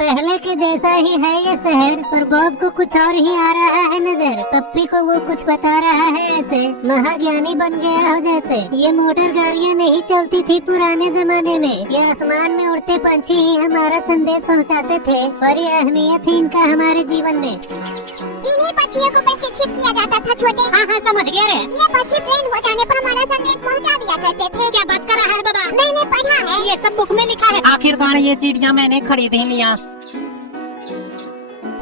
पहले के जैसा ही है ये शहर, पर बॉब को कुछ और ही आ रहा है नजर। पप्पी को वो कुछ बता रहा है ऐसे, महाज्ञानी बन गया हो जैसे। ये मोटर गाड़ियाँ नहीं चलती थी पुराने जमाने में, ये आसमान में उड़ते पंछी ही हमारा संदेश पहुँचाते थे, और ये अहमियत थी इनका हमारे जीवन में। इन्हीं पक्षियों को प्रशिक्षित किया जाता था छोटे। हाँ समझ गया रे। ये पक्षी ट्रेन हो जाने पर हमारा संदेश पहुंचा दिया करते थे। क्या बात कर रहा है बाबा? मैंने पढ़ा है, ये सब बुक में लिखा है। आखिरकार ये चिड़िया मैंने खरीद ही लिया।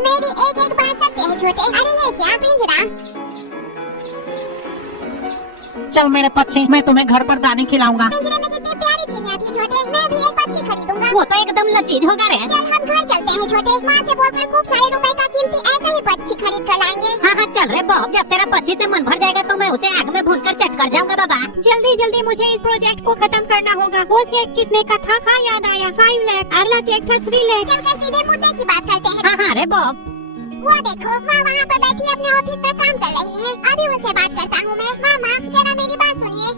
मेरी एक एक बात सत्य है छोटे। अरे ये क्या पिंजरा? चल मेरे पक्षी, मैं तुम्हें घर पर दाने खिलाऊंगा। पिंजरे में कितनी प्यारी चिड़िया थी छोटे, मैं भी एक पक्षी खरीदूंगा। वो तो एकदम लजीज होगा रे। चल हम घर चलते हैं छोटे, माँ से बोलकर खूब सारे रुपए का कीमती ऐसा ही पक्षी खरीद कर लाएंगे। हाँ चल रे बॉब, जब तेरा पक्षी से मन भर जाएगा तो मैं उसे आग में भूनकर चट कर जाऊंगा बाबा। जल्दी जल्दी मुझे इस प्रोजेक्ट को खत्म करना होगा। वो चेक कितने का था? हाँ याद आया, 5 लाख। अगला चेक था 3 लाख। चलकर सीधे मुद्दे की बात करते हैं। हाँ रे बॉब। वो देखो माँ वहाँ पर बैठी अपने ऑफिस का काम कर रही है। अभी उनसे बात करता हूँ मैं। मामा जरा मेरी बात सुनिए।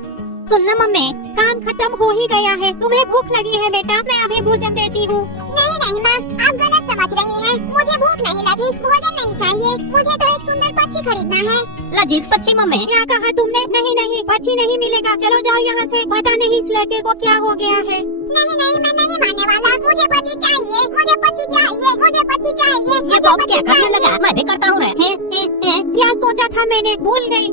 सुनना मम्मी, काम खत्म हो ही गया है। तुम्हें भूख लगी है बेटा? मैं अभी भोजन देती हूँ। नहीं नहीं माँ, आप गलत समझ रही हैं। मुझे भूख नहीं लगी, भोजन नहीं चाहिए। मुझे तो एक सुंदर पक्षी खरीदना है। लजीज पक्षी मम्मी। क्या कहा तुमने? नहीं नहीं, पक्षी नहीं मिलेगा। चलो जाओ यहाँ से। पता नहीं इस लड़के को क्या हो गया है। नहीं नहीं, मैं नहीं मानने वाला। मुझे पक्षी चाहिए, मुझे पक्षी चाहिए, मुझे पक्षी चाहिए। ये बॉब क्या करने लगा? मैं भी करता हूँ रे। क्या सोचा था मैंने? भूल गई।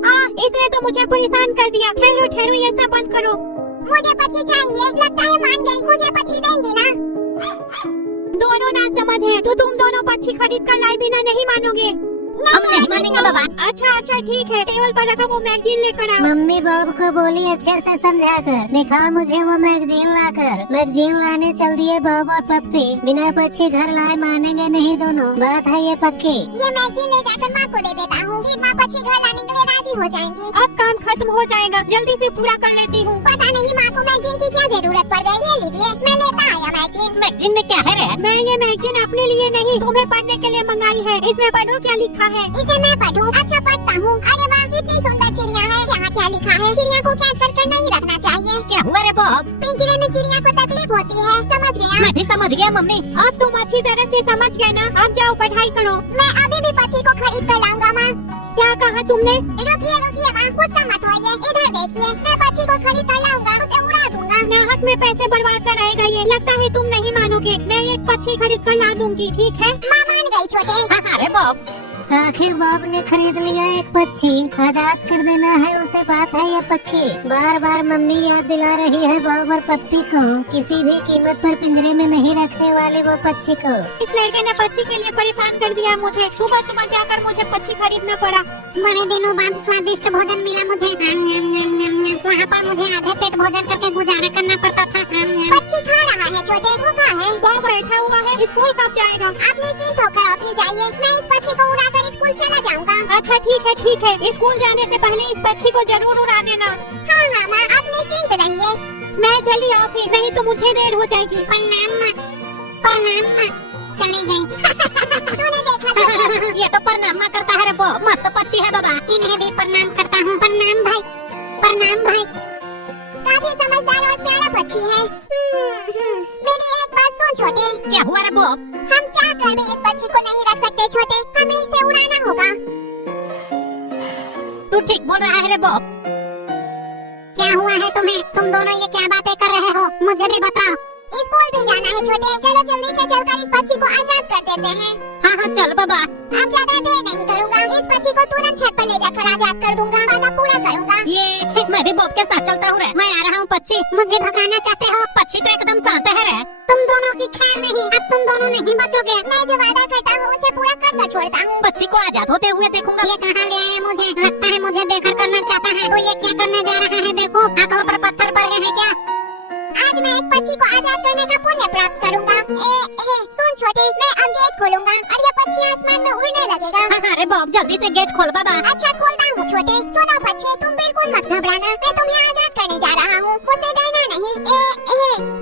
इसने तो मुझे परेशान कर दिया। ठहरो ठहरो, ये सब बंद करो। मुझे पक्षी चाहिए। लगता है मान गई। मुझे पक्षी देंगी ना? दोनों ना समझ है तो तुम दोनों पक्षी खरीद कर लाए बिना नहीं मानोगे। हम नहीं मानेंगे बाबा। अच्छा ठीक है, टेबल पर रखा वो मैगजीन लेकर आओ। मम्मी बॉब को बोली अच्छे से समझा कर, दिखाओ मुझे वो मैगजीन लाकर। मैगजीन लाने चल दिए बॉब और पप्पी। बिना पक्षी घर लाए मानेंगे नहीं दोनों, बात है ये पक्की। ये मैगजीन ले जाकर माँ को दे देता हूँ, फिर माँ पक्षी घर लाने के लिए राजी हो जाएंगी। अब काम खत्म हो जाएगा, जल्दी से पूरा कर लेती हूँ। पता नहीं माँ को मैगजीन की क्या जरूरत पड़ गई। ये लीजिए, मैं लेता आया मैगजीन। मैगजीन में क्या है रे? मैं ये मैगजीन अपने लिए नहीं, तुम्हें पढ़ने के लिए मंगाई है। इसमें पढ़ो क्या लिखा है। इसे मैं पढ़ूं? अच्छा पढ़ता हूँ। अरे वाह, कितनी सुंदर चिड़िया है। यहाँ क्या लिखा है? चिड़िया को कैद कर नहीं रखना चाहिए। क्या हुआ रे बॉब? पिंजरे में चिड़िया को तकलीफ होती है, समझ गया? मैं भी समझ गया मम्मी। अब तुम अच्छी तरह से समझ गए ना? अब जाओ पढ़ाई करो। मैं अभी भी पक्षी को खरीद कर लाऊंगा माँ। क्या कहा तुमने? रुकिए माँ, गुस्सा मत होइए। इधर देखिए, मैं पक्षी को खरीद कर लाऊंगा, उसे उड़ा दूंगा। नाहक में पैसे बर्बाद कर आएगा ये। लगता है तुम नहीं मानोगे। मैं एक पक्षी खरीद कर ला दूंगी, ठीक है? माँ मान गई छोटे। हाँ रे बॉब। आखिर बॉब ने खरीद लिया एक पक्षी। आजाद कर देना है उसे, बात है ये पक्की। बार बार मम्मी याद दिला रही है बॉब और पप्पी को, किसी भी कीमत पर पिंजरे में नहीं रखने वाले वो पक्षी को। इस लड़के ने पक्षी के लिए परेशान कर दिया मुझे। सुबह जाकर मुझे पक्षी खरीदना पड़ा। बड़े दिनों बाद स्वादिष्ट भोजन मिला मुझे। वहाँ पर मुझे आधे पेट भोजन करके गुजारा करना पड़ता था। पक्षी खा रहा है छोटे, भूखा है। बॉब बैठा हुआ है। स्कूल कब जाएगा? आप निश्चिंत होकर ऑफिस जाइए, मैं इस पक्षी को उड़ाकर स्कूल चला जाऊंगा। अच्छा ठीक है। स्कूल जाने से पहले इस पक्षी को जरूर उड़ा देना। हाँ माँ, आप निश्चिंत रहिए। मैं चली ऑफिस, नहीं तो मुझे देर हो जाएगी। प्रणाम माँ। चली गई। तूने देखा? ये तो प्रणाम करता है रे बॉब। मस्त पक्षी है बाबा। इन्हें भी प्रणाम करता हूँ। प्रणाम भाई। काफी समझदार और प्यारा पक्षी है। मेरी एक बात सुन छोटे। क्या हुआ रे बॉब? हम चाह कर भी इस पक्षी को नहीं रख सकते छोटे, हमें इसे उड़ाना होगा। तू ठीक बोल रहा है रे बॉब। क्या हुआ है तुम्हें? तुम दोनों ये क्या बातें कर रहे हो? मुझे भी बताओ। स्कूल भी जाना है छोटे, चलो जल्दी से चलकर इस पक्षी को आजाद कर देते हैं। हाँ चल बाबा। अब ज्यादा देर नहीं करूँगा, इस पक्षी को तुरंत छत पर ले जाकर आजाद कर दूंगा, वादा पूरा करूँगा। ये मैं भी बॉब के साथ चलता हूँ रे। मैं आ रहा हूँ पक्षी। मुझे भगाना चाहते हो? पक्षी तो एकदम शांत है रे। तुम दोनों की खैर नहीं, अब तुम दोनों नहीं बचोगे। मैं जो वादा करता हूँ उसे पूरा कर छोड़ता हूँ। पक्षी को आजाद होते हुए देखूंगा। ये कहाँ ले आया मुझे? लगता है मुझे बेघर करना चाहता है। तो ये क्या करने जा रहा है? देखो, आंखों पर पत्थर पड़ गए हैं क्या? आज मैं एक पक्षी को आजाद करने का पुण्य प्राप्त करूंगा। सुन छोटे, मैं अब गेट खोलूंगा और ये पक्षी आसमान में उड़ने लगेगा। हाँ रे बॉब, जल्दी से गेट खोल बाबा। अच्छा खोलता हूँ छोटे। सुनो पक्षी, तुम बिल्कुल मत घबराना, मैं तुम्हें आजाद करने जा रहा हूँ, मुझसे डरना नहीं।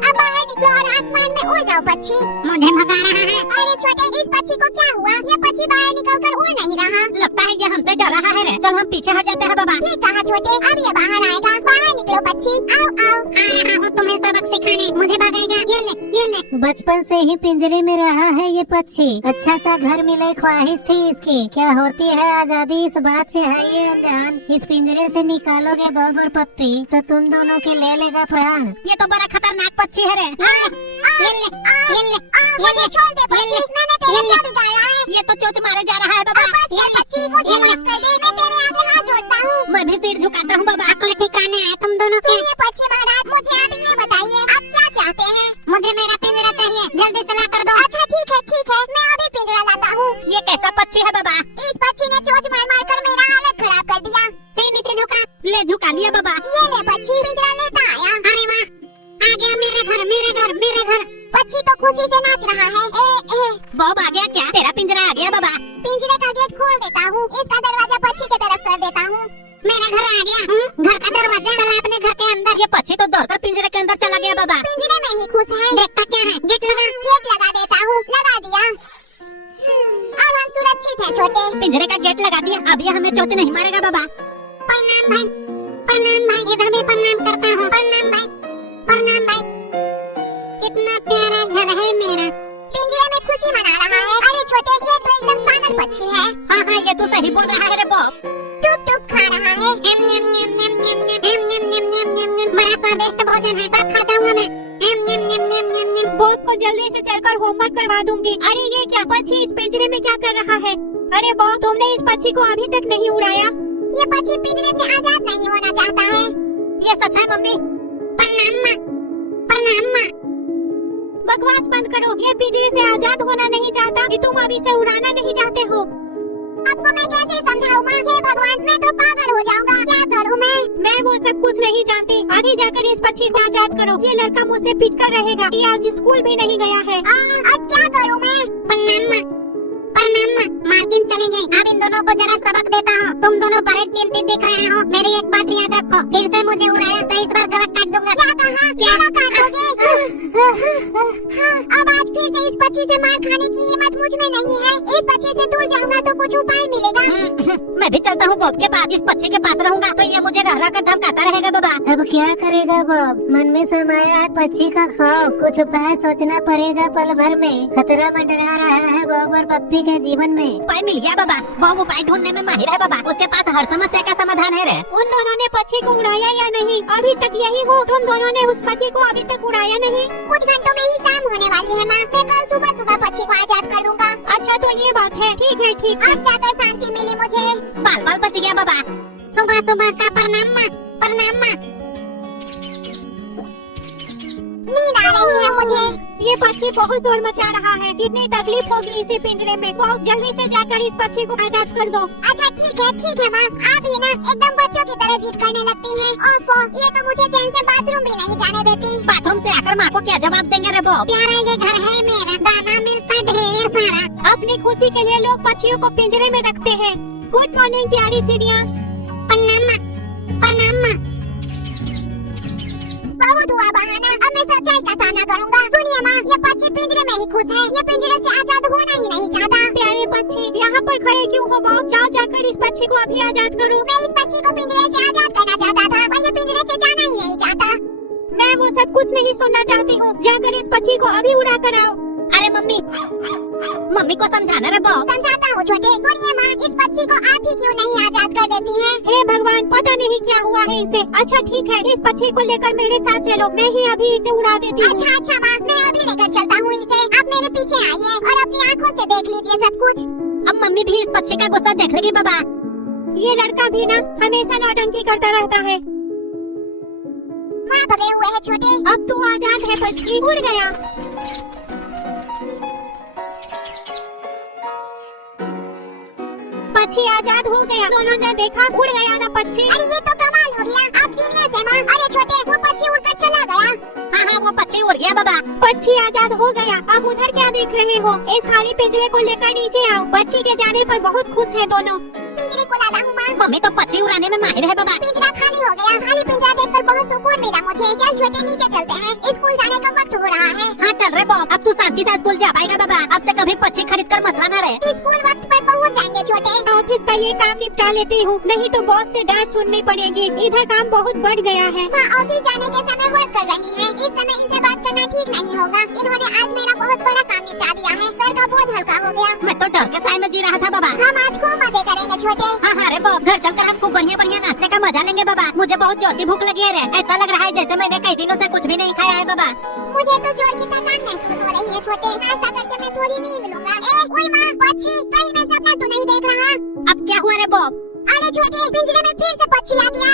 अब बाहर निकलो और आसमान में उड़ जाओ पक्षी। मुझे भगा रहा है। अरे छोटे, इस पक्षी को क्या हुआ? ये पक्षी बाहर निकलकर उड़ नहीं रहा। लगता है ये हमसे डर रहा है रे। चल हम पीछे हट जाते हैं बाबा। ठीक कहा छोटे, अब ये बाहर आएगा। बाहर निकलो पक्षी। आओ। आ रहा हूँ, तुम्हें है सबक सिखाने, मुझे भगाएगा। ये ले, ये ले। बचपन से ही पिंजरे में रहा है ये पक्षी, अच्छा सा घर मिले ख्वाहिश थी इसकी, क्या होती है आजादी इस बात से है ये अनजान। इस पिंजरे से निकालोगे बॉब और पप्पी तो तुम दोनों के ले लेगा प्राण। ये तो बड़ा खतरनाक पक्षी है रे। मुझे छोड़ दे पक्षी, मैंने तेरे क्या बिगाड़ा है? ये तो चोच मारे जा रहा है बाबा। ये पक्षी मुझे माफ कर दे, मैं तेरे आगे हाथ जोड़ता हूँ। मैं भी सिर झुकाता हूँ बाबा। अकल ठिकाने है तुम दोनों के। सुनिए पक्षी महाराज, मुझे आप ये बताइए आप क्या चाहते हैं? मुझे मेरा पिंजरा चाहिए, जल्दी से ला कर दो। अच्छा ठीक है, मैं अभी पिंजरा लाता हूँ। ये कैसा पक्षी है बाबा? इस पक्षी ने चोंच मार कर मेरा हालत खराब कर दिया। सिर नीचे झुका। ले झुका लिया बाबा। ये ले पक्षी, पिंजरा लेता आया। अरे वाह, आ गया मेरा घर, मेरा घर, मेरा घर। पक्षी तो खुशी से नाच रहा है। बॉब आ गया क्या? तेरा पिंजरा आ गया बाबा। पिंजरे का गेट खोल देता हूँ, इसका दरवाजा पक्षी की तरफ कर देता हूँ। मेरा घर आ गया। घर का दरवाजा चला अपने घर के अंदर। ये पक्षी तो दौड़कर पिंजरे के अंदर चला गया बाबा। पिंजरे में ही खुश है। देखता क्या है, गेट लगा देता हूँ। लगा दिया, अब हम सुरक्षित हैं छोटे। पिंजरे का गेट लगा दिया, अब ये हमें चोच नहीं मारेगा बाबा। प्रणाम भाई, प्रणाम भाई, इधर भी प्रणाम करता हूँ। प्रणाम भाई, प्रणाम भाई। कितना प्यारा घर है मेरा। पिंजरे में खुशी मना रहा है। अरे छोटे, ये तो एकदम पागल पक्षी है। हाँ, ये तो सही बोल रहा है रे बॉब। टुक खा रहा है। एम एम एम एम एम एम एम एम एम एम एम। बड़ा स्वादिष्ट भोजन है, सब खा जाऊंगा मैं। एम एम एम एम एम एम। बॉब को जल्दी से चलकर होमवर्क करवा दूंगी। अरे ये क्या पक्षी इस पिंजरे में क्या कर रहा है? अरे बॉब, तुमने इस पक्षी को अभी तक नहीं उड़ाया? ये पक्षी पिंजरे से आजाद नहीं होना चाहता है। ये सच है मम्मी। प्रणाम माँ, प्रणाम माँ। बकवास बंद करो। ये पिंजरे से आजाद होना नहीं चाहता कि तुम अभी से उड़ाना नहीं चाहते हो? आपको मैं कैसे समझाऊं माँ? हे भगवान, मैं तो पागल हो जाऊंगा। क्या करूं मैं वो सब कुछ नहीं जानती। आगे जाकर इस पक्षी को आजाद करो। ये लड़का मुझसे पिट कर रहेगा। ये आज स्कूल भी नहीं गया है। अब क्या करूं मैं? प्रणाम माँ, प्रणाम माँ। मालकिन चली गई, अब इन दोनों को जरा सबक देता हूँ। तुम दोनों बड़े चिंतित दिख रहे हो। मेरी एक बात याद रखो, फिर से मुझे उड़ाया तो इस बार गलत काट दूंगा। क्या कहा? क्या काटोगे? अब आज फिर से इस पक्षी से मार खाने की हिम्मत मुझ में नहीं है। इस पक्षी से दूर जाऊंगा तो कुछ उपाय मिलेगा। मैं भी चलता हूँ बॉब के पास। इस पक्षी के पास रहूंगा तो ये मुझे रह कर धमकाता रहेगा बाबा। अब क्या करेगा बॉब? मन में समाया है पक्षी का खौफ, कुछ उपाय सोचना पड़ेगा पल भर में। खतरा मंडरा रहा है बॉब और पप्पी के जीवन में। उपाय मिल गया बाबा। बॉब उपाय ढूंढने में माहिर है बाबा। उसके पास हर समस्या का समाधान है रे। उन दोनों ने पक्षी को उड़ाया या नहीं? अभी तक यही हो, तुम दोनों ने उस पक्षी को अभी तक उड़ाया नहीं? कुछ घंटों में ही शाम होने वाली है माँ। मैं कल सुबह सुबह पक्षी को आजाद कर दूंगा। अच्छा तो ये बात है। ठीक है, ठीक है। अब जाकर शांति मिली मुझे। बाल बाल बच गया बाबा। सुबह सुबह का प्रणाम माँ, प्रणाम माँ। नींद आ रही है मुझे। ये पक्षी बहुत शोर मचा रहा है। कितनी तकलीफ होगी इसे पिंजरे में। बॉब, जल्दी से जाकर इस पक्षी को आजाद कर दो। अच्छा ठीक है माँ। आप ही ना एकदम बच्चों की तरह जिद करने लगती हैं। ओफो, ये तो मुझे चैन से बाथरूम भी नहीं जाने देती। बाथरूम से आकर माँ को क्या जवाब देंगे रे बॉब? प्यारा ये घर है मेरा, दाना मिलता ढेर सारा। अपनी खुशी के लिए लोग पक्षियों को पिंजरे में रखते हैं। गुड मॉर्निंग प्यारी चिड़िया। प्रणाम माँ, प्रणाम माँ। बहुत हुआ बहाना, अब मैं सच्चाई का सामना करूंगा। सुनिए माँ, ये पक्षी पिंजरे में ही खुश है। ये पिंजरे से आजाद होना ही नहीं चाहता। प्यारे पक्षी, यहाँ पर खड़े क्यों हो बॉब? जाओ जाकर इस पक्षी को अभी आजाद करो। मैं इस पक्षी को पिंजरे से आजाद करना चाहता था, पर ये पिंजरे से जाना ही नहीं चाहता। मैं वो सब कुछ नहीं सुनना चाहती हूँ। जाकर इस पक्षी को अभी उड़ा कर आओ। अरे मम्मी को समझाना रे बॉब। समझाता हूँ छोटे। सुनिए माँ, इस पक्षी को आप ही क्यों नहीं आजाद कर देती हैं? हे भगवान, पता नहीं क्या हुआ है इसे। अच्छा ठीक है, इस पक्षी को लेकर मेरे साथ चलो। मैं ही अभी इसे उड़ा देती हूँ। अच्छा माँ, मैं अभी लेकर चलता हूँ इसे। आप मेरे पीछे आइए और अपनी आँखों से देख लीजिए सब कुछ। अब मम्मी भी इस पक्षी का गुस्सा देख लेगी बाबा। ये लड़का भी ना हमेशा नौटंकी करता रहता है। माँ भगे हुए है छोटे। अब तू आजाद है पक्षी, उड़ गया। पक्षी आजाद हो गया। दोनों ने देखा, उड़ गया ना पक्षी। अरे ये तो कमाल हो गया। आप जीनियस है माँ। अरे छोटे, वो पक्षी उड़कर चला गया। हाँ, वो पक्षी उड़ गया बाबा। पक्षी आजाद हो गया। अब उधर क्या देख रहे हो? इस खाली पिंजरे को लेकर नीचे आओ। पक्षी के जाने पर बहुत खुश है दोनों। पिंजरे को लाता हूँ माँ। मम्मी तो पक्षी उड़ाने में माहिर है बाबा। पिंजरा खाली हो गया। खाली पिंजरा देखकर बहुत सुकून मिला मुझे। चल छोटे, नीचे चलते हैं। स्कूल जाने का वक्त हो रहा है। हाँ चल रहे बॉब। अब तू शांति से स्कूल जा पाएगा बाबा। अब से कभी पक्षी खरीद कर मत लाना रे। स्कूल वक्त पर पहुँच जाएंगे छोटे। छोटे। ऑफिस का ये काम निपटा लेती हूँ, नहीं तो बॉस से डांट सुननी पड़ेगी। इधर काम बहुत बढ़ गया है। माँ ऑफिस जाने के समय वर्क कर रही है, इस समय इनसे बात करना ठीक नहीं होगा। इन्होंने आज मेरा बहुत बड़ा काम निपटा दिया है, सर का बोझ हल्का हो गया। मैं तो डर के साए में जी रहा था बाबा। हम आज खूब मजे करेंगे छोटे। हाँ रे बॉब, घर चलकर हम खूब बढ़िया बढ़िया नाश्ते का मजा लेंगे बाबा। मुझे बहुत जोर की भूख लगी है रे। ऐसा लग रहा है जैसे मैंने कई दिनों से कुछ भी नहीं खाया है बाबा। मुझे तो जोर की थकान महसूस हो रही है छोटे। नाश्ता करके मैं थोड़ी नींद लूंगा। ओए माँ, पक्षी कहीं मैं सपना तो नहीं देख रहा? अब क्या हुआ रे बॉब? अरे छोटे, पिंजरे में फिर से पक्षी आ गया।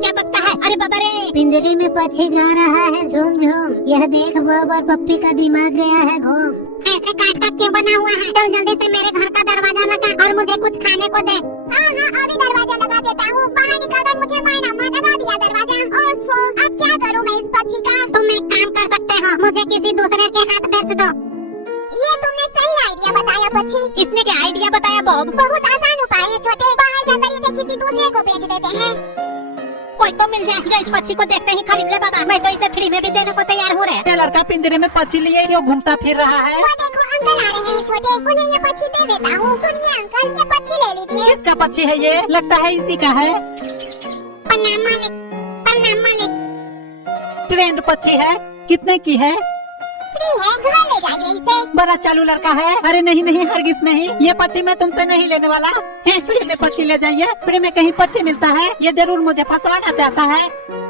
क्या बकता है? अरे बाबा रे, पिंजरे में पक्षी गा रहा है झूम झूम। यह देख बॉब और पप्पी का दिमाग गया है घूम। ऐसे काट काट क्यों बना हुआ है? चल जल्दी से मेरे घर का दरवाजा लगा और मुझे कुछ खाने को दे। हाँ अभी दरवाजा लगा देता हूँ। बाहर निकलकर मुझे मारना, माँ लगा दिया दरवाजा। ओफो, अब क्या करूँ मैं इस पक्षी का? तुम एक काम कर सकते हो, मुझे किसी दूसरे के हाथ बेच दो। ये तुमने सही आइडिया बताया पक्षी। इसने क्या आइडिया बताया बॉब? बहुत आसान उपाय है छोटे। बाहर जाकर इसे किसी दूसरे को बेच देते हैं। कोई तो मिल जाए जो इस पक्षी को देखते ही खरीद ले बाबा। मैं तो इसे फ्री में भी देने को तैयार हूँ रे। ये लड़का पिंजरे में पक्षी लिए क्यों घूमता फिर रहा है? वो देखो अंकल आ रहे हैं छोटे, उन्हें ये पक्षी दे देता हूँ। सुनिए अंकल, ये पक्षी ले लीजिए। किसका पक्षी है ये? लगता है इसी का है। प्रणाम मालिक, प्रणाम मालिक। ट्रेंड पक्षी है, कितने की है? फ्री है, घर ले जाइए इसे। बड़ा चालू लड़का है। अरे नहीं नहीं, हरगिज नहीं, ये पक्षी मैं तुमसे नहीं लेने वाला। फ्री में पक्षी ले जाइए। फ्री में कहीं पक्षी मिलता है? ये जरूर मुझे फंसवाना चाहता है।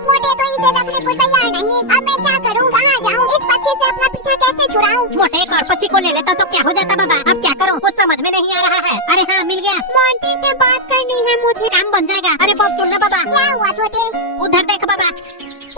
मोटे तो इसे रखने को तैयार नहीं। अब मैं क्या करूँ, कहाँ जाऊँ? इस पक्षी से अपना पीछा कैसे छुड़ाऊँ? मोटे एक और पक्षी को ले लेता तो क्या हो जाता बाबा। अब क्या करूँ, कुछ समझ में नहीं आ रहा है। अरे हाँ, मिल गया। मोंटी से बात करनी है मुझे। काम बन जाएगा। अरे बॉब सुनना बाबा, क्या हुआ छोटे? उधर देख बाबा।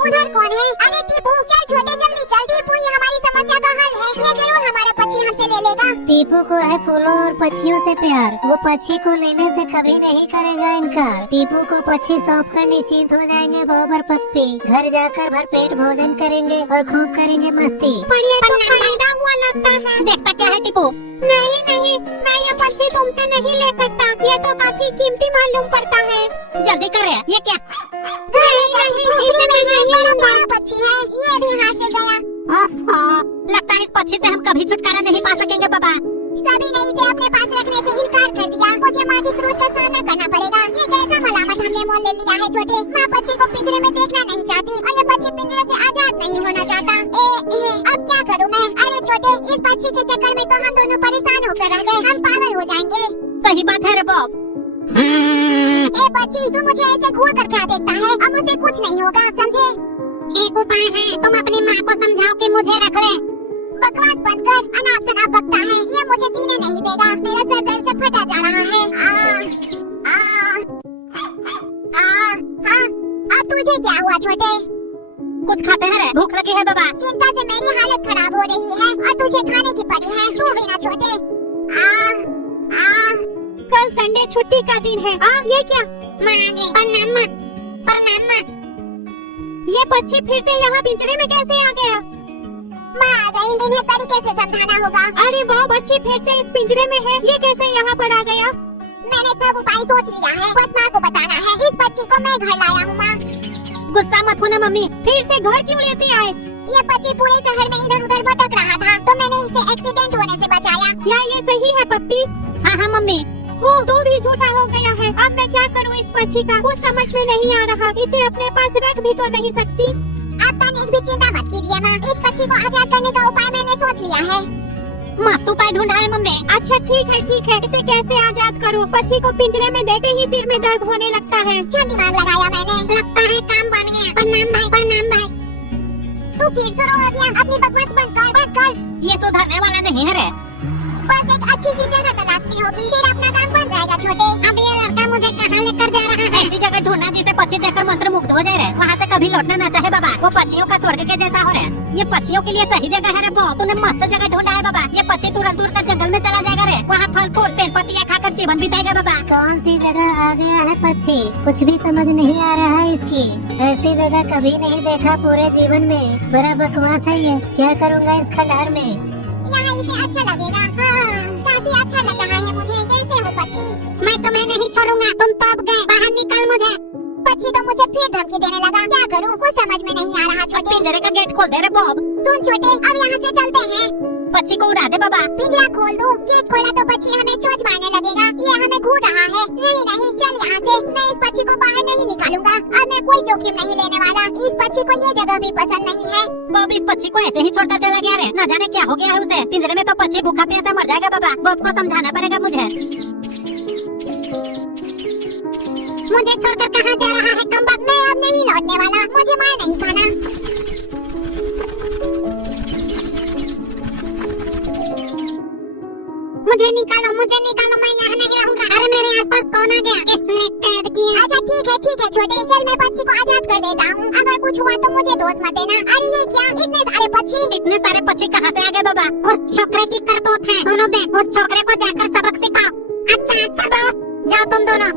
उधर कौन है? अरे टीपू, चल छोटे जल्दी चल। टीपू ही हमारी समस्या का हल है। ये जरूर हमारा पक्षी हमसे ले लेगा। टीपू को है फूलों और पक्षियों से प्यार। वो पक्षी को लेने से कभी नहीं करेगा इनकार। टीपू को पक्षी सौंप कर निश्चिंत हो जाएंगे बॉब और पप्पी। घर जाकर भरपेट भोजन करेंगे और खूब करेंगे मस्ती। पर ये तो फायदा हुआ लगता है। देखता क्या है टीपू? नहीं नहीं, मैं ये पक्षी तुमसे नहीं ले सकता। ये तो काफी कीमती मालूम पड़ता है। जल्दी कर रे। ये क्या? बड़ा पक्षी है, ये भी हाथ से गया। ओहो, लगता है इस पक्षी से हम कभी छुटकारा नहीं पा सकेंगे बाबा। सभी ने इसे अपने पास रखने से इनकार कर दिया। मुझे माँ की क्रोध का सामना करना पड़ेगा। ये कैसा मलामत हमने मोल ले लिया है छोटे। माँ पक्षी को पिंजरे में देखना नहीं चाहती और ये पक्षी पिंजरे से आजाद नहीं होना चाहता। अब क्या करूँ मैं? अरे छोटे, इस पक्षी के चक्कर में तो हम दोनों परेशान होकर रह गए। हम पागल हो जाएंगे। सही बात है रे बॉब। ए पक्षी, तू मुझे ऐसे घूर कर क्या देखता है? अब मुझे कुछ नहीं होगा, समझे? एक उपाय है, तुम अपनी माँ को समझाओ कि मुझे रख ले। बकवास बंद कर, अनाप शनाप बकता है। ये मुझे जीने नहीं देगा। मेरा सर दर्द से फटा जा रहा है। हाँ, अब तुझे क्या हुआ छोटे? कुछ खाते हैं रे, भूख लगी है बाबा। चिंता से मेरी हालत खराब हो रही है और तुझे खाने की पड़ी है। तू भी ना छोटे। कल संडे छुट्टी का दिन है। ये क्या? माँ आ गई। प्रणाम माँ, प्रणाम माँ। ये पक्षी फिर से यहाँ पिंजरे में कैसे आ गया? माँ आ गई, इन्हें तरीके से समझाना होगा। अरे वो बच्ची फिर से इस पिंजरे में है, ये कैसे यहाँ पर आ गया? मैंने सब उपाय सोच लिया है, बस माँ को बताना है। इस बच्ची को मैं घर लाया हूँ। माँ गुस्सा मत होना मम्मी। फिर से घर क्यों लेते आए? ये बच्ची पूरे शहर में इधर उधर भटक रहा था, तो मैंने इसे एक्सीडेंट होने से बचाया। क्या ये सही है पप्पी? हाँ मम्मी। वो तो भी झूठा हो गया है। अब मैं क्या करूँ इस पक्षी का? कुछ समझ में नहीं आ रहा। इसे अपने पास रख भी तो नहीं सकती। आप तनिक भी चिंता मत कीजिए माँ, इस पक्षी को आजाद करने का उपाय मैंने सोच लिया है। मस्त उपाय ढूंढा है मम्मी। अच्छा ठीक है। इसे कैसे आजाद करूँ? पक्षी को पिंजरे में देखे ही सिर में दर्द होने लगता है। अच्छा दिमाग लगाया मैंने। लगता है काम बन गया। प्रणाम भाई, प्रणाम भाई। तू फिर शुरू हो गया। अपनी बकवास बंद कर। ये सुधरने वाला नहीं है रे। बस एक अच्छी सी जगह तलाशनी होगी, फिर अपना काम बन जाएगा छोटे। अब ये लड़का मुझे कहाँ लेकर जा रहा है? ऐसी जगह ढूंढना जिसे पक्षी देखकर मंत्र मुग्ध हो जाए रे। वहाँ से कभी लौटना ना चाहे बाबा। वो पक्षियों का स्वर्ग के जैसा हो रहा है। ये पक्षियों के लिए सही जगह है रे बॉब। तूने मस्त जगह ढूंढा है बाबा। ये पक्षी तुरंत उड़कर जंगल में चला जाएगा रे। वहाँ फल फूल पेड़ पत्तियाँ खाकर जीवन बिताएगा बाबा। कौन सी जगह आ गया है पक्षी? कुछ भी समझ नहीं आ रहा है इसकी। ऐसी जगह कभी नहीं देखा पूरे जीवन में। बड़ा बकवास है ये। क्या करूँगा इस खंडहर में? यहाँ इसे अच्छा लगेगा। काफी अच्छा लग रहा है मुझे। कैसे हो पक्षी? मैं तुम्हें नहीं छोड़ूंगा। तुम तो अब गए, बाहर निकल मुझे। पक्षी तो मुझे फिर धमकी देने लगा। क्या करूँ, कुछ समझ में नहीं आ रहा छोटे। पिंजरे का गेट खोल दे रे बॉब। सुन छोटे, अब यहाँ से चलते हैं। पक्षी को उड़ा दे बाबा। पिंजरा खोल दूँ? गेट खोला तो पक्षी हमें चोंच मारने लगेगा। ये हमें घूर उड़ रहा है। नहीं नहीं, चल यहाँ से। मैं इस पक्षी को बाहर नहीं निकालूंगा। अब मैं कोई जोखिम नहीं लेने वाला। इस पक्षी को ये जगह भी पसंद नहीं है। बॉब इस पक्षी को ऐसे ही छोड़ता चला गया रे, न जाने क्या हो गया है उसे। पिंजरे में तो पक्षी भूखा प्यासा मर जाएगा बाबा। बॉब को समझाना पड़ेगा मुझे। मुझे छोड़कर कहाँ जा रहा है कमबख्त? मैं अब नहीं लौटने वाला। मुझे मार नहीं खाना। मुझे निकालो, मैं यहाँ नहीं रहूँगा। अरे मेरे आसपास कौन आ गया? किसने कैद किया? अच्छा ठीक है छोटे, चल मैं पक्षी को आजाद कर देता हूँ। अगर कुछ हुआ तो मुझे दोष मत देना। अरे ये क्या, इतने सारे पक्षी? इतने सारे पक्षी कहाँ से आ गए बाबा? उस छोकरे की करतूत है। दोनों बे, उस छोकरे को जाकर सबक सिखाओ। अच्छा दोस्त, जाओ तुम दोनों।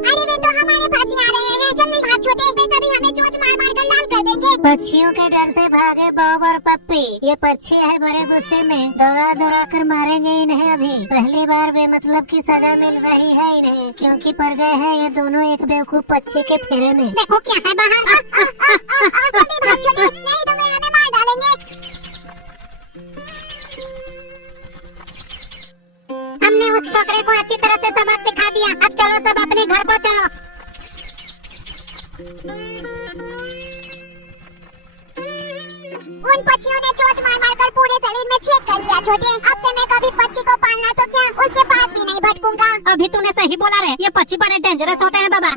अरे वे तो हमारे पास ही आ रहे हैं। जल्दी भाग छोटे, वे सभी हमें चोंच मार मार कर लाल कर देंगे। पक्षियों के डर से भागे बॉब और पप्पी। ये पक्षी है बड़े गुस्से में, दौड़ा कर मारेंगे इन्हें। अभी पहली बार बेमतलब की सजा मिल रही है इन्हें, क्योंकि पड़ गए हैं ये दोनों एक बेवकूफ पक्षी के फेरे में। देखो क्या है बाहर। जल्दी भाग छोटे, नहीं तो वे हमें मार डालेंगे। हमने उस छोकरे को अच्छी तरह से सबक सिखा दिया। अब चलो सब अपने घर को चलो। उन पक्षियों ने चोंच मार मार कर पूरे शरीर में छेद कर दिया छोटे। अब से मैं कभी पक्षी को पालना तो क्या, उसके पास भी नहीं भटकूंगा। अभी तूने सही बोला रे, ये पक्षी बड़े डेंजरस होते हैं बाबा।